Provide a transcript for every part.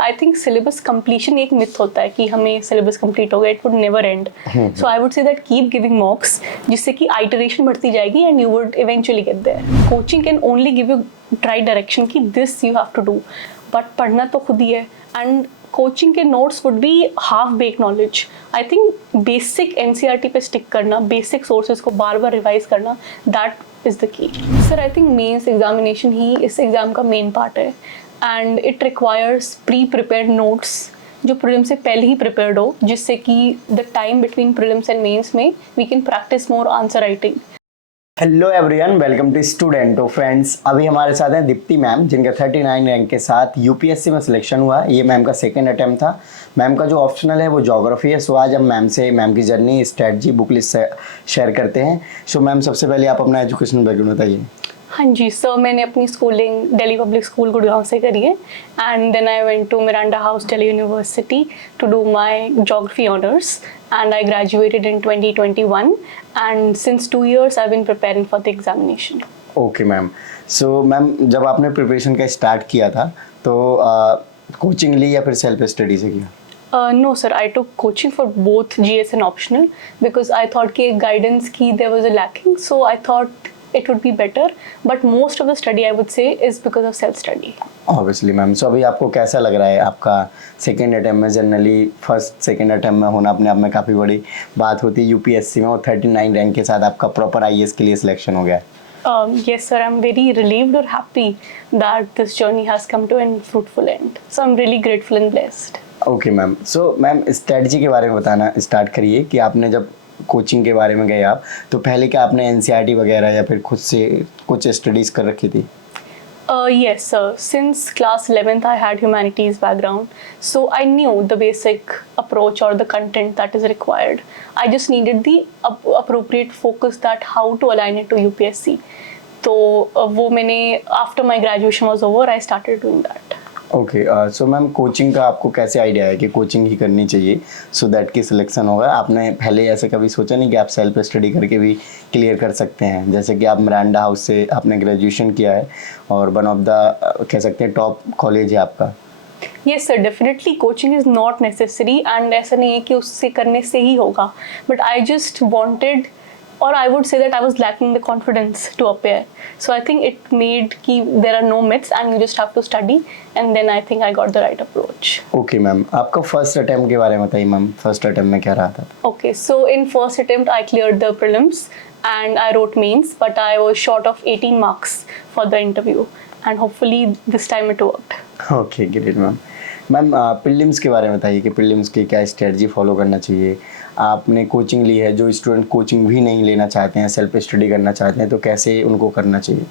आई think syllabus completion एक myth होता है कि हमें सिलेबस कंप्लीट हो गया, it would never end. So I would say that keep giving mocks, जिससे कि आइटरेशन बढ़ती जाएगी and you would eventually get there. Coaching can only give you right direction कि this you have to do, but पढ़ना तो खुद ही है. एंड कोचिंग के notes would be half baked knowledge. I think basic NCERT पे stick करना, basic sources को बार बार रिवाइज करना, that is the key. Sir I think mains examination ही इस एग्जाम का मेन पार्ट है and it requires pre prepared notes जो प्रीलिम से पहले ही प्रिपेयर्ड हो, जिससे कि the time between prelims and mains में we can practice more answer writing. Hello everyone, welcome to student friends. अभी हमारे साथ हैं दीप्ति मैम, जिनका 39 रैंक के साथ यूपीएससी में सिलेक्शन हुआ. ये मैम का सेकंड अटेम्प्ट था. मैम का जो ऑप्शनल है वो ज्योग्राफी है. सो आज हम मैम से मैम की journey, strategy, book list share करते हैं. सो मैम, सबसे पहले आप अपना एजुकेशन बैकग्राउंड बताइए. हाँ जी सर, मैंने अपनी schooling Delhi public school Gurgaon से करी है and then I went to Miranda House Delhi university to do my geography honours and I graduated in 2021 and since 2 years I've been preparing for the examination. Okay ma'am. So ma'am, जब आपने preparation का start किया था तो coaching ली या फिर self study से किया? No sir, I took coaching for both GS and optional because I thought कि guidance की there was a lacking, so I thought it would be better, but most of the study I would say is because of self study. Obviously ma'am. So अभी आपको कैसा लग रहा है? आपका second attempt में, जनरली फर्स्ट सेकेंड अटेम्प्ट में होना अपने आप में काफ़ी बड़ी बात होती है यूपीएससी में, और 39 रैंक के साथ आपका प्रॉपर आईएएस के लिए सिलेक्शन हो गया. Yes sir, I'm very relieved or happy that this journey has come to a fruitful end. So I'm really grateful and blessed. Okay ma'am. So ma'am, strategy के बारे में बताना स्टार्ट करिए कि आपने जब कोचिंग के बारे में गए आप, तो पहले क्या आपने एनसीईआरटी वगैरह या फिर खुद से कुछ स्टडीज़ कर रखी थी? Yes sir, since class 11th I had humanities background, so I knew the basic approach or the content that is required. I just needed the appropriate focus that how to align it to UPSC. तो वो मैंने after my graduation was over I started doing that. Okay. So ma'am, coaching का आपको कैसे idea है कि coaching ही करनी चाहिए सो दैट की सिलेक्शन होगा? आपने पहले ऐसे कभी सोचा नहीं कि आप सेल्फ स्टडी करके भी क्लियर कर सकते हैं? जैसे कि आप मिरांडा हाउस से आपने ग्रेजुएशन किया है और वन ऑफ द कह सकते हैं टॉप कॉलेज है आपका. Yes sir, definitely coaching is not necessary and ऐसा नहीं है कि उससे करने से ही होगा, but I just wanted, or I would say that I was lacking the confidence to appear. So I think it made कि there are no myths and you just have to study, and then I think I got the right approach. Okay ma'am. आपका first attempt के बारे में बताइए ma'am. First attempt में क्या रहा था? Okay, so in first attempt I cleared the prelims and I wrote mains, but I was short of 18 marks for the interview and hopefully this time it worked. Okay, great ma'am. Ma'am, prelims के बारे में बताइए कि prelims की क्या strategy follow करना चाहिए. आपने कोचिंग ली है, जो स्टूडेंट कोचिंग भी नहीं लेना चाहते हैं, सेल्फ स्टडी करना चाहते हैं, तो कैसे उनको करना चाहिए?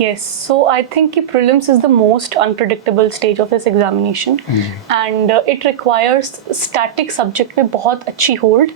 Yes, so I think कि prelims is the most unpredictable stage of this examination and it requires static subject में बहुत अच्छी hold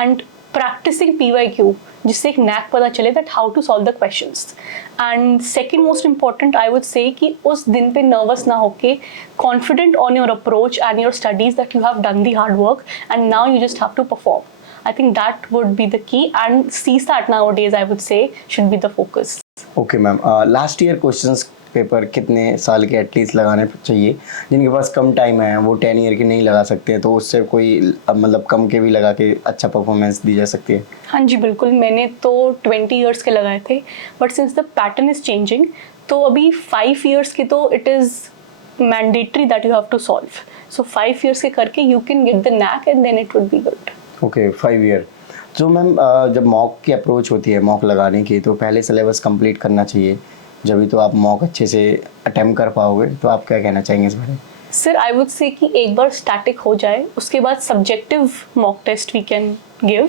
and practicing PYQ, जिससे एक नैक पता चले that how to solve the questions. And second most important I would say कि उस दिन पे nervous ना होके confident on your approach and your studies that you have done the hard work and now you just have to perform. I think that would be the key and CSAT nowadays I would say should be the focus. Okay ma'am. Last year questions paper कितने साल के at least लगाने चाहिए? जिनके पास कम time है वो 10 year के नहीं लगा सकते हैं, तो उससे कोई मतलब कम के भी लगा के अच्छा परफॉर्मेंस दी जा सकती है? हाँ जी बिल्कुल, मैंने तो 20 ईयर्स के लगाए थे, but since the pattern is changing तो अभी 5 ईयर्स की तो it is mandatory that you have to solve. So 5 years के करके you can get the knack and then it would be good. Okay, 5 year. तो मैम, जब mock की approach होती है मॉक लगाने की, तो पहले सिलेबस कंप्लीट करना चाहिए, जब तो आप मॉक अच्छे से अटेम्प्ट कर पाओगे. तो आप क्या कहना चाहेंगे इस बारे में? सर आई वुड से कि एक बार स्टैटिक हो जाए उसके बाद subjective mock test we can give.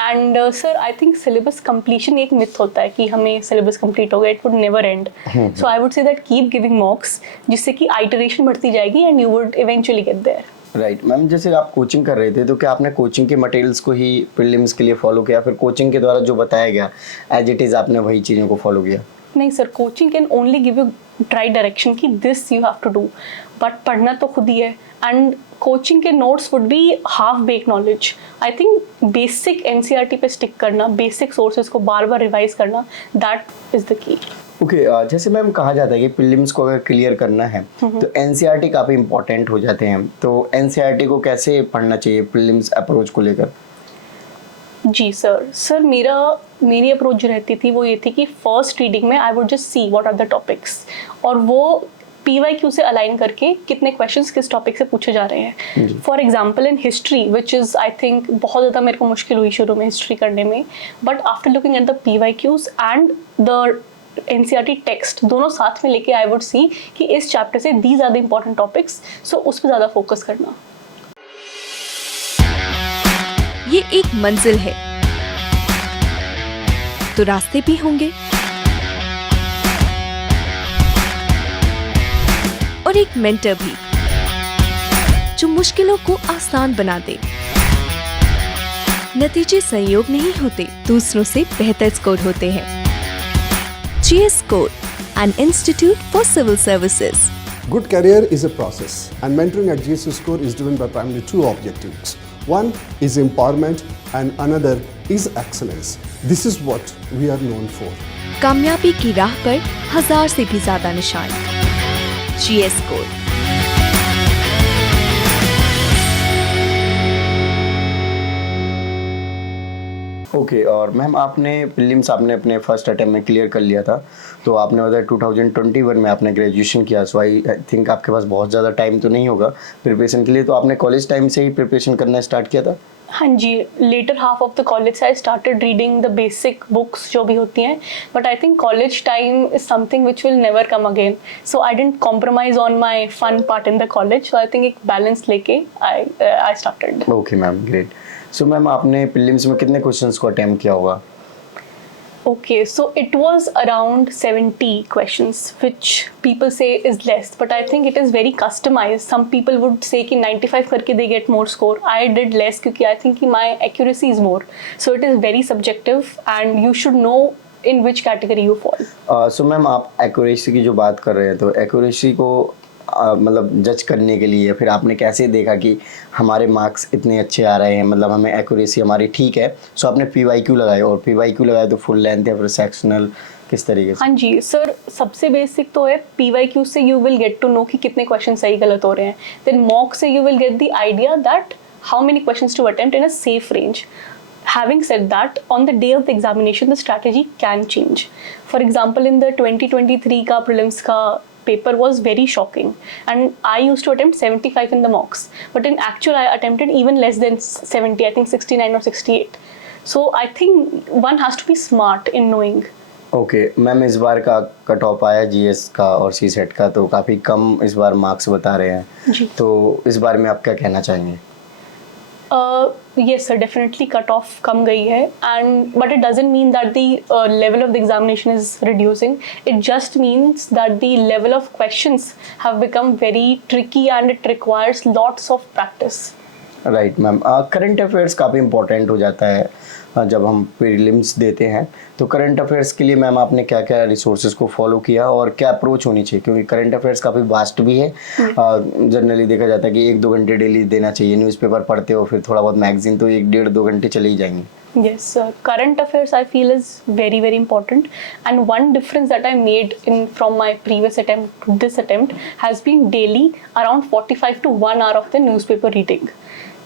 And sir I think syllabus completion एक मिथ होता है कि हमें सिलेबस कंप्लीट हो गया, it would never end. So I would say that keep giving mocks, जिससे कि आइटरेशन बढ़ती जाएगी and you would eventually get there. Right ma'am. जैसे आप कोचिंग कर रहे थे, तो क्या आपने कोचिंग के मटेरियल्स को ही प्रीलिम्स के लिए फॉलो किया, फिर कोचिंग के द्वारा जो बताया गया एज इट इज़ आपने वही चीज़ों को फॉलो किया? नहीं sir, coaching can only give you right direction कि this you have to do, but पढ़ना तो खुद ही है. एंड कोचिंग के notes would be half baked knowledge. I think basic NCERT पे स्टिक करना, बेसिक सोर्सेज को बार बार रिवाइज करना, that is the key. Okay जैसे मैम कहा जाता है कि प्रीलिम्स को अगर क्लियर करना है तो एनसीईआरटी काफ़ी इंपॉर्टेंट हो जाते हैं, तो एनसीईआरटी को कैसे पढ़ना चाहिए प्रीलिम्स अप्रोच को लेकर? जी सर मेरी अप्रोच जो रहती थी वो ये थी कि फर्स्ट रीडिंग में I would just see what are the topics, और वो PYQ से अलाइन करके कितने क्वेश्चंस किस टॉपिक से पूछे जा रहे हैं. For example in history which is I think बहुत ज़्यादा मेरे को मुश्किल हुई शुरू में हिस्ट्री करने में, but after looking at the PYQs and the NCERT text दोनों साथ में लेके आई वुड सी कि इस चैप्टर से these are the important topics, so उस पर ज़्यादा फोकस करना. ये एक मंजिल है तो रास्ते भी होंगे, और एक मेंटर भी जो मुश्किलों को आसान बना दे. नतीजे संयोग नहीं होते, दूसरों से बेहतर स्कोर होते हैं. GS Score, an institute for civil services. Good career is a process, and mentoring at GS Score is driven by primarily two objectives. One is empowerment and another is excellence. This is what we are known for. कामयाबी की राह पर 1000 से भी ज्यादा निशान. GS Score. Okay और ma'am आपने प्रीलिम्स आपने अपने फर्स्ट अटेम्प्ट में क्लियर कर लिया था, तो आपने बताया 2021 में आपने ग्रेजुएशन किया, सो आई थिंक आपके पास बहुत ज़्यादा टाइम तो नहीं होगा प्रिपरेशन के लिए, तो आपने कॉलेज टाइम से ही प्रिपरेशन करना स्टार्ट किया था? हाँ जी, later half of the college I started reading the basic books जो भी होती हैं, but I think college time is something which will never come again, so I didn't compromise on my fun part in the college, so I think एक balance लेके I started. Okay ma'am, great. So ma'am आपने prelims में कितने questions को attempt किया होगा? Okay, so it was around 70 questions, which people say is less, but I think it is very customized. Some people would say कि 95 करके they get more score. I did less क्योंकि I think कि my accuracy is more. So it is very subjective and you should know in which category you fall. So ma'am आप accuracy की जो बात कर रहे हैं, तो accuracy को मतलब जज करने के लिए फिर आपने कैसे देखा कि हमारे मार्क्स इतने अच्छे आ रहे हैं, मतलब हमें एक्यूरेसी हमारी ठीक है, सो आपने PYQ लगाए, और PYQ लगाए तो फुल लेंथ या फिर सेक्शनल किस तरीके से? हाँ जी सर, सबसे बेसिक तो है PYQ से you will get to know कि कितने क्वेश्चन सही गलत हो रहे हैं. देन मॉक से you will get the idea that how many questions to attempt in a safe range. Having said that, on the day of the examination, the strategy can change. For example, in the 2023 का prelims का paper was very shocking, and I used to attempt 75 in the mocks, but in actual I attempted even less than 70. I think 69 or 68. So I think one has to be smart in knowing. Okay ma'am, इस बार का cut off आया GS का और CSET का, तो काफ़ी कम इस बार marks बता रहे हैं जी. तो इस बारे में आप क्या कहना चाहेंगे? Yes sir, definitely cut off कम गई है, and but it doesn't mean that the level of the examination is reducing. It just means that the level of questions have become very tricky and it requires lots of practice. Right ma'am, current affairs काफ़ी important हो जाता है जब हम prelims देते हैं, तो current affairs के लिए मैम आपने क्या क्या रिसोर्सेज को फॉलो किया और क्या अप्रोच होनी चाहिए, क्योंकि करंट अफेयर्स काफ़ी वास्ट भी है. जनरली देखा जाता है कि 1-2 घंटे डेली देना चाहिए. न्यूज़पेपर पढ़ते हो, फिर थोड़ा बहुत मैगजीन, तो 1-1.5-2 घंटे चले ही जाएंगे. Yes, current affairs I feel is very very important, and one difference that I made in from my previous attempt to this attempt has been daily around 45 to 1 hour of the newspaper reading,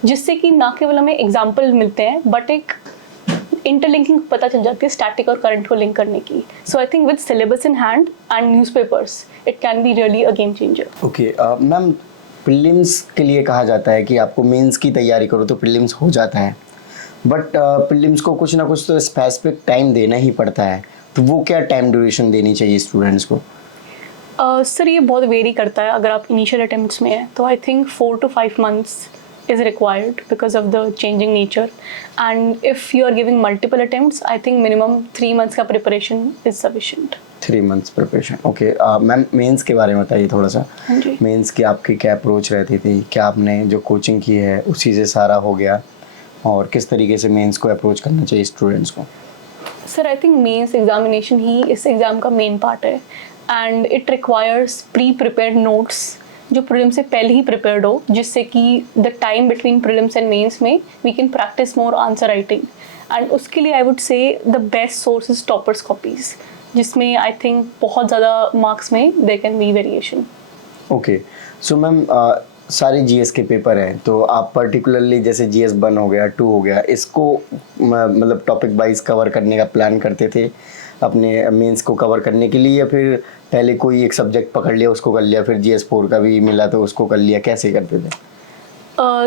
जिससे कि ना केवल हमें example मिलते हैं but एक interlinking पता चल जाती है स्टैटिक और करंट को लिंक करने की. So I think with syllabus in hand and newspapers it can be really a game changer. Okay ma'am, prelims के लिए कहा जाता है कि आपको मेंस की तैयारी करो तो प्रीलिम्स हो जाता है, बट प्रीलिम्स को कुछ ना कुछ तो स्पेसिफिक टाइम देना ही पड़ता है, तो वो क्या टाइम ड्यूरेशन देनी चाहिए स्टूडेंट्स को? सर ये बहुत वेरी करता है. अगर आप इनिशियल अटेम्प्ट्स में हैं तो I think 4 to 5 months is required because of the changing nature, and if you are giving multiple attempts I think minimum 3 months का preparation is sufficient. 3 months preparation. Okay ma'am, Mains के बारे में बताइए थोड़ा सा. हाँ जी. मेंस की आपकी क्या अप्रोच रहती थी, क्या आपने जो कोचिंग की है उसी से सारा हो गया, और किस तरीके से मेंस को अप्रोच करना चाहिए स्टूडेंट्स को? Sir I think mains examination ही इस एग्ज़ाम का मेन पार्ट है, and it requires pre prepared notes जो प्रीलिम से पहले ही प्रिपेयर्ड हो, जिससे कि the time between prelims and mains में we can practice more answer writing. And उसके लिए I would say the best source is toppers copies. जिसमें आई थिंक बहुत ज़्यादा मार्क्स में there can be variation. Okay, so ma'am सारे GS के paper हैं, तो आप पर्टिकुलरली जैसे जीएस 1 हो गया, 2 हो गया, इसको मतलब टॉपिक वाइज कवर करने का प्लान करते थे अपने मेंस को कवर करने के लिए, या फिर पहले कोई एक सब्जेक्ट पकड़ लिया उसको कर लिया, फिर जीएस 4 का भी मिला तो उसको कर लिया, कैसे करते थे?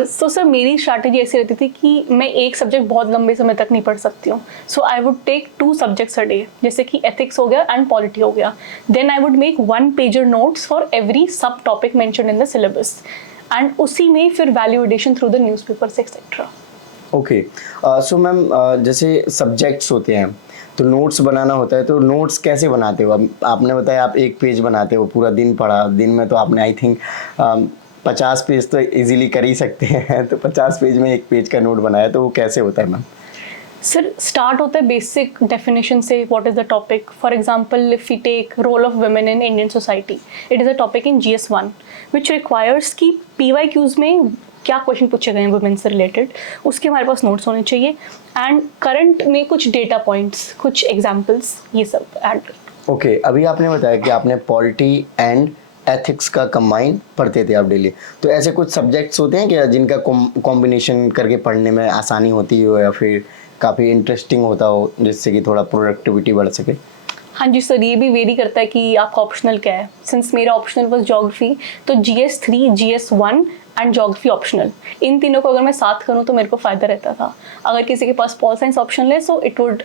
सो सर मेरी स्ट्रैटेजी ऐसी रहती थी कि मैं एक सब्जेक्ट बहुत लंबे समय तक नहीं पढ़ सकती हूँ, so I would take 2 subjects a day, जैसे कि एथिक्स हो गया एंड पॉलिटी हो गया। Then I would make 1 pager notes for every sub topic mentioned in the syllabus, and उसी में फिर value addition through the newspapers etcetera. Okay, so ma'am जैसे सब्जेक्ट्स होते हैं तो नोट्स बनाना होता है, तो नोट्स कैसे बनाते हो? अब आपने बताया आप 1 पेज बनाते हो, पूरा दिन पढ़ा, दिन में तो आपने आई थिंक 50 पेज तो इजीली कर ही सकते हैं, तो 50 पेज में 1 पेज का नोट बनाया, तो वो कैसे होता है मैम? सर स्टार्ट होता है बेसिक डेफिनेशन से, what is the topic. For example if we take role of women in Indian society, it is a topic in GS 1 which requires कि PYQs में क्या क्वेश्चन पूछे गए हैं वुमेन से रिलेटेड, उसके हमारे पास नोट्स होने चाहिए, एंड करंट में कुछ डेटा पॉइंट्स, कुछ एग्जाम्पल्स, ये सब ऐड। ओके, अभी आपने बताया कि आपने पॉलिटी एंड एथिक्स का कंबाइन पढ़ते थे आप डेली, तो ऐसे कुछ सब्जेक्ट्स होते हैं क्या जिनका कॉम्बिनेशन करके पढ़ने में आसानी होती हो या फिर काफ़ी इंटरेस्टिंग होता हो, जिससे कि थोड़ा प्रोडक्टिविटी बढ़ सके? हाँ जी सर, ये भी वेरी करता है कि आपका ऑप्शनल क्या है। सिंस मेरा ऑप्शनल वाज ज्योग्राफी, तो GS 3, GS 1 and geography optional, इन तीनों को अगर मैं साथ करूँ तो मेरे को फ़ायदा रहता था। अगर किसी के पास पॉल साइंस ऑप्शनल है, सो it would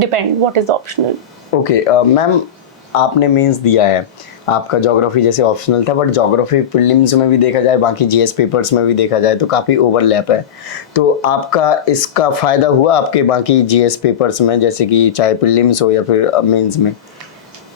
depend what is the optional. Okay ma'am, आपने मेंस दिया है, आपका ज्योग्राफी जैसे ऑप्शनल था, बट ज्योग्राफी प्रीलिम्स में भी देखा जाए, बाकी जीएस पेपर्स में भी देखा जाए तो काफ़ी ओवरलैप है, तो आपका इसका फ़ायदा हुआ आपके बाकी जीएस पेपर्स में, जैसे कि चाहे प्रीलिम्स हो या फिर मेंस में?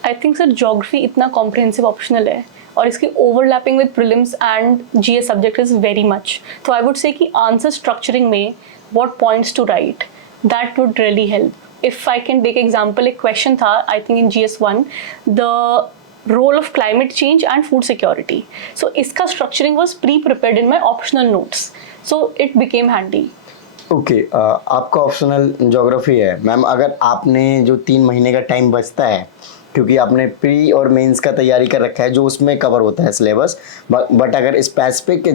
आई थिंक सर ज्योग्राफी इतना कॉम्प्रिहेंसिव ऑप्शनल है और इसकी overlapping with prelims and GS subject is very much, तो आई वुड से कि आंसर स्ट्रक्चरिंग में what points to write, that would really help. If I can take example, एक question था I think in GS 1, the role of climate change and food security, so इसका structuring was pre prepared in my optional notes, so it became handy. Okay, आपका optional geography है ma'am, अगर आपने जो 3 महीने का टाइम बचता है, क्योंकि आपने प्री और मेंस का तैयारी कर रखा है जो उसमें कवर होता है सिलेबस, बट अगर स्पेसिफिक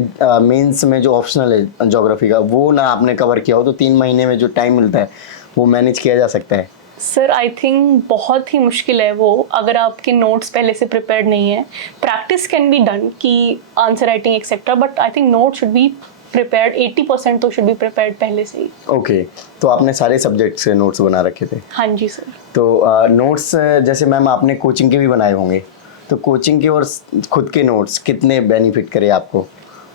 मेंस में जो ऑप्शनल है ज्योग्राफी का वो ना आपने कवर किया हो, तो 3 महीने में जो टाइम मिलता है वो मैनेज किया जा सकता है? सर आई थिंक बहुत ही मुश्किल है वो, अगर आपके नोट्स पहले से प्रिपेयर्ड नहीं है। प्रैक्टिस कैन बी डन कि answer writing etcetera, but I think note should be prepared, 80% तो शुड बी प्रिपेयर्ड पहले से ही। ओके, तो आपने सारे सब्जेक्ट से नोट्स बना रखे थे? हाँ जी सर। तो नोट्स जैसे मैम आपने कोचिंग के भी बनाए होंगे, तो कोचिंग के और खुद के नोट्स कितने बेनिफिट करे आपको?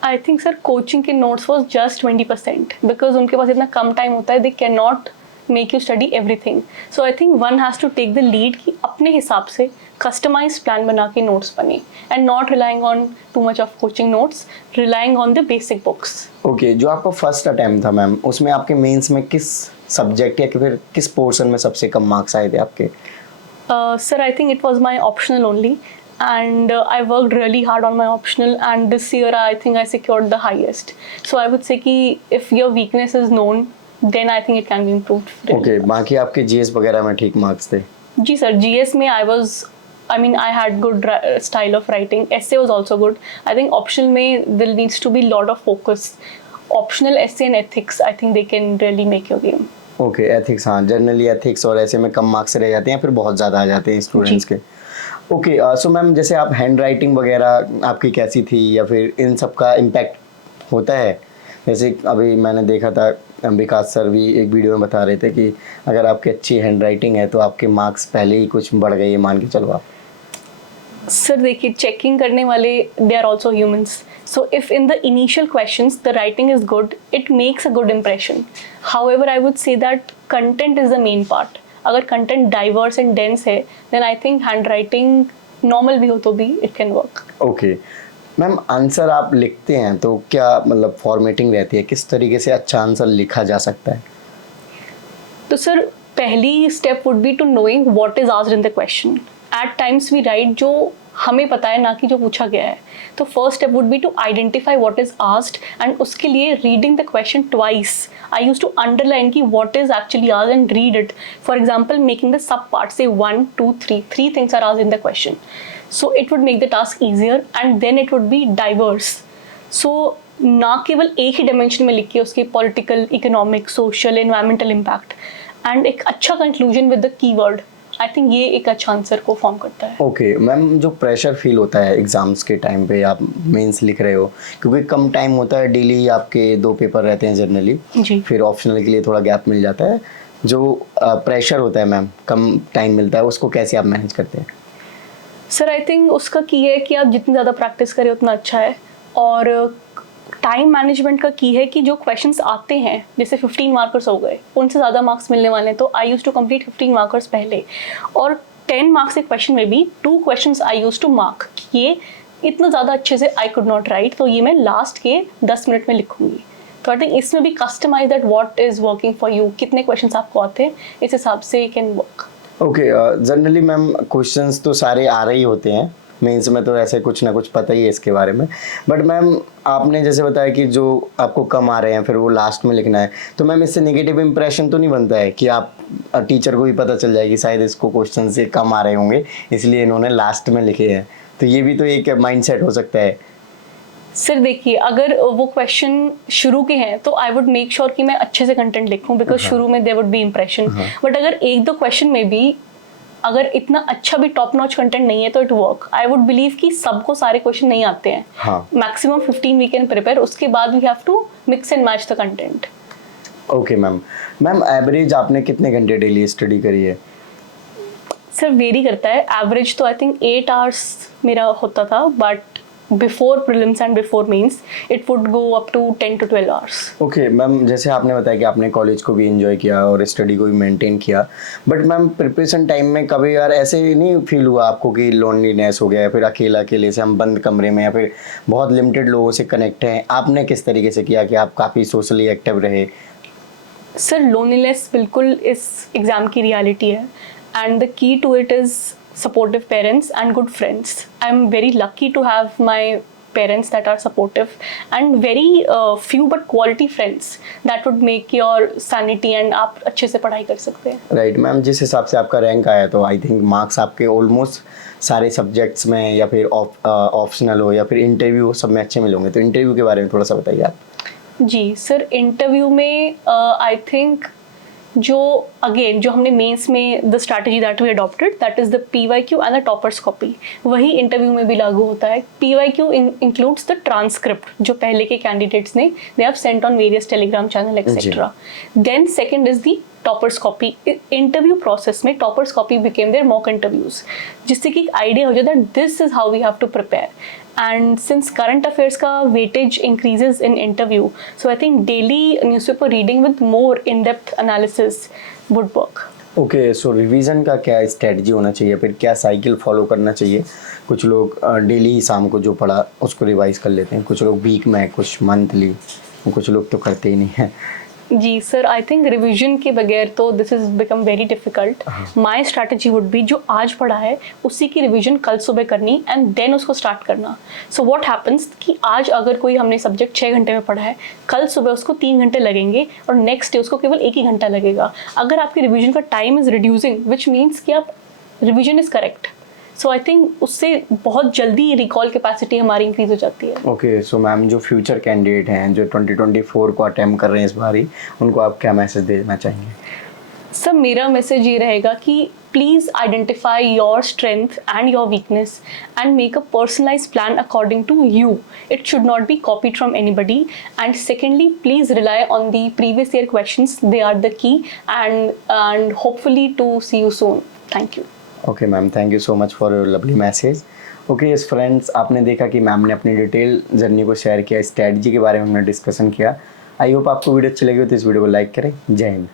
आई थिंक सर कोचिंग के नोट्स वॉज जस्ट 20%, बिकॉज उनके पास इतना कम टाइम होता है, they can not make you study everything, so I think one has to take the lead कि अपने हिसाब से customized plan बना के notes बने, and not relying on too much of coaching notes, relying on the basic books. Okay, जो आपका first attempt था मैम, उसमें आपके मेंस में किस सब्जेक्ट या फिर किस पोर्शन में सबसे कम मार्क्स आए थे आपके? Sir, I think it was my optional only, and I worked really hard on my optional, and this year I think I secured the highest. So I would say कि if your weakness is known, then I think it can be improved. Okay, बाकी आपके GS वगैरह में ठीक marks थे? जी sir, GS में I had good style of writing. Essay was also good. I think optional में there needs to be lot of focus. Optional essay and ethics, I think they can really make your game. Okay, ethics, हाँ, generally ethics और ऐसे में कम marks रह जाते हैं, फिर बहुत ज़्यादा आ जाते हैं स्टूडेंट्स के। ओके, सो मैम जैसे आप हैंड राइटिंग वगैरह आपकी कैसी थी, या फिर इन सब का इम्पैक्ट होता है? जैसे अभी मैंने देखा था विकास सर भी एक वीडियो में बता रहे थे कि अगर आपकी अच्छी हैंड राइटिंग है तो आपके मार्क्स पहले ही कुछ बढ़ गए, मान के चलो आप। सर देखिए, चेकिंग करने वाले they are also humans, so if in the initial questions the writing is good, it makes a good impression. However I would say that content is the main part. अगर content diverse and dense है, then I think hand writing normal भी हो तो भी it can work. Okay ma'am, answer आप लिखते हैं तो क्या मतलब फॉर्मेटिंग रहती है, किस तरीके से अच्छा आंसर लिखा जा सकता है? तो सर पहली step would be to knowing what is asked in the question. At times we write जो हमें पता है ना कि जो पूछा गया है। तो first step would be to identify what is asked and उसके लिए reading the question twice. I use to underline key what is actually asked and read it. For example making the sub part से 1 2 3 3 things are asked in the question, so it would make the task easier and then it would be diverse. So ना केवल एक ही dimension में लिख के उसके political, economic, social, environmental impact and एक अच्छा conclusion with the keyword. I think ये एक अच्छा आंसर को फॉर्म करता है। ओके मैम, जो प्रेशर फील होता है एग्जाम्स के टाइम पे, आप मेंस लिख रहे हो, क्योंकि कम टाइम होता है, डेली आपके 2 पेपर रहते हैं जनरली, जी। फिर ऑप्शनल के लिए थोड़ा गैप मिल जाता है, जो प्रेशर होता है मैम, कम टाइम मिलता है, उसको कैसे आप मैनेज करते हैं? सर आई थिंक उसका की है कि आप जितनी ज़्यादा प्रैक्टिस करें उतना अच्छा है, और टाइम मैनेजमेंट का की है कि जो क्वेश्चंस आते हैं, जैसे 15 मार्कर्स हो गए, उनसे ज़्यादा मार्क्स मिलने वाले हैं, तो I use to complete 15 markers पहले, और 10 मार्क्स के क्वेश्चन में भी 2 questions I use to mark, ये इतना ज़्यादा अच्छे से आई कुड नॉट राइट, तो ये मैं लास्ट के 10 मिनट में लिखूंगी। तो आई थिंक इसमें भी customise that what is working for you, कितने क्वेश्चंस आपको आते हैं, इस हिसाब से you can work. Okay, generally ma'am questions तो सारे आ रहे ही होते हैं, मेंस में तो ऐसे कुछ ना कुछ पता ही है इसके बारे में, बट मैम आपने जैसे बताया कि जो आपको कम आ रहे हैं फिर वो लास्ट में लिखना है, तो मैम इससे नेगेटिव इंप्रेशन तो नहीं बनता है कि आप टीचर को भी पता चल जाए कि शायद इसको क्वेश्चन से कम आ रहे होंगे इसलिए इन्होंने लास्ट में लिखे हैं, तो ये भी तो एक माइंडसेट हो सकता है? सर देखिए, अगर वो क्वेश्चन शुरू के हैं तो आई वुड मेक श्योर कि मैं अच्छे से कंटेंट लिखूं, बिकॉज शुरू में there would be impression, but अगर 1-2 क्वेश्चन में भी अगर इतना अच्छा भी टॉप नॉच कंटेंट नहीं है तो it work. I would believe कि सबको सारे क्वेश्चन नहीं आते हैं, मैक्सिमम 15 वी कैन प्रिपेयर, उसके बाद we have to mix and match the content. Okay ma'am, average आपने कितने घंटे डेली स्टडी करी है? सर वेरी करता है, एवरेज तो आई थिंक 8 आवर्स मेरा होता था, but before prelims and before Mains it would go up to 10 to 12 hours. Okay ma'am, जैसे आपने बताया कि आपने कॉलेज को भी एंजॉय किया और स्टडी को भी मेंटेन किया, बट मैम प्रिपरेशन टाइम में कभी यार ऐसे नहीं फील हुआ आपको कि लोनलीनेस हो गया, या फिर अकेले से हम बंद कमरे में, या फिर बहुत लिमिटेड लोगों से कनेक्ट हैं, आपने किस तरीके से किया कि आप काफ़ी सोशली एक्टिव रहे? सर लोनलीनेस बिल्कुल इस एग्ज़ाम की रियलिटी है, and the key to it is supportive parents and good friends. I'm very lucky to have my parents that are supportive and very few but quality friends that would make your sanity and आप अच्छे से पढ़ाई कर सकते हैं। Right ma'am, जिस हिसाब से आपका रैंक आया तो आई थिंक मार्क्स आपके ऑलमोस्ट सारे सब्जेक्ट्स में, या फिर ऑप्शनल हो या फिर इंटरव्यू हो, सब में अच्छे मिले होंगे, तो इंटरव्यू के बारे में थोड़ा सा बताइए आप। जी सर, इंटरव्यू में आई थिंक जो हमने मेंस में the strategy that we adopted, that is the PYQ and the toppers copy, वही इंटरव्यू में भी लागू होता है। PYQ इंक्लूड्स द ट्रांसक्रिप्ट जो पहले के कैंडिडेट्स ने they have sent on various Telegram channel etcetera. Then second is the toppers copy. Interview process में toppers copy became their mock interviews, जिससे कि एक आइडिया हो जाए that this is how we have to prepare. And since current affairs का weightage increases in interview, so I think daily newspaper reading with more in-depth analysis would work. Okay, so revision का क्या strategy होना चाहिए, फिर क्या cycle follow करना चाहिए? कुछ लोग डेली शाम को जो पढ़ा उसको रिवाइज कर लेते हैं, कुछ लोग वीक में, कुछ मंथली, कुछ लोग तो करते ही नहीं हैं। जी सर, आई थिंक रिवीजन के बगैर तो this is become very difficult. My strategy would be जो आज पढ़ा है उसी की रिवीजन कल सुबह करनी एंड देन उसको स्टार्ट करना। सो व्हाट हैपन्स कि आज अगर कोई हमने सब्जेक्ट 6 घंटे में पढ़ा है, कल सुबह उसको 3 घंटे लगेंगे और नेक्स्ट डे उसको केवल 1 ही घंटा लगेगा। अगर आपकी रिवीजन का time is reducing, which means कि आप revision is correct, so I think उससे बहुत जल्दी रिकॉल कैपेसिटी हमारी इंक्रीज हो जाती है। ओके, सो मैम जो फ्यूचर कैंडिडेट हैं जो 2024 को अटेम्प्ट कर रहे हैं इस बारी, उनको आप क्या मैसेज देना चाहेंगे? सर मेरा मैसेज ये रहेगा कि please identify your strength and your weakness and make a personalise plan according to you. It should not be copied from anybody. And secondly, please rely on the previous year questions, they are the key, and hopefully to see you soon. Thank you. Okay ma'am, thank you so much for your lovely message. Okay yes friends, आपने देखा कि ma'am ने अपनी detail journey को share किया, strategy के बारे में हमने डिस्कशन किया। आई होप आपको वीडियो अच्छी लगी हो तो इस वीडियो को लाइक करें। जय हिंद।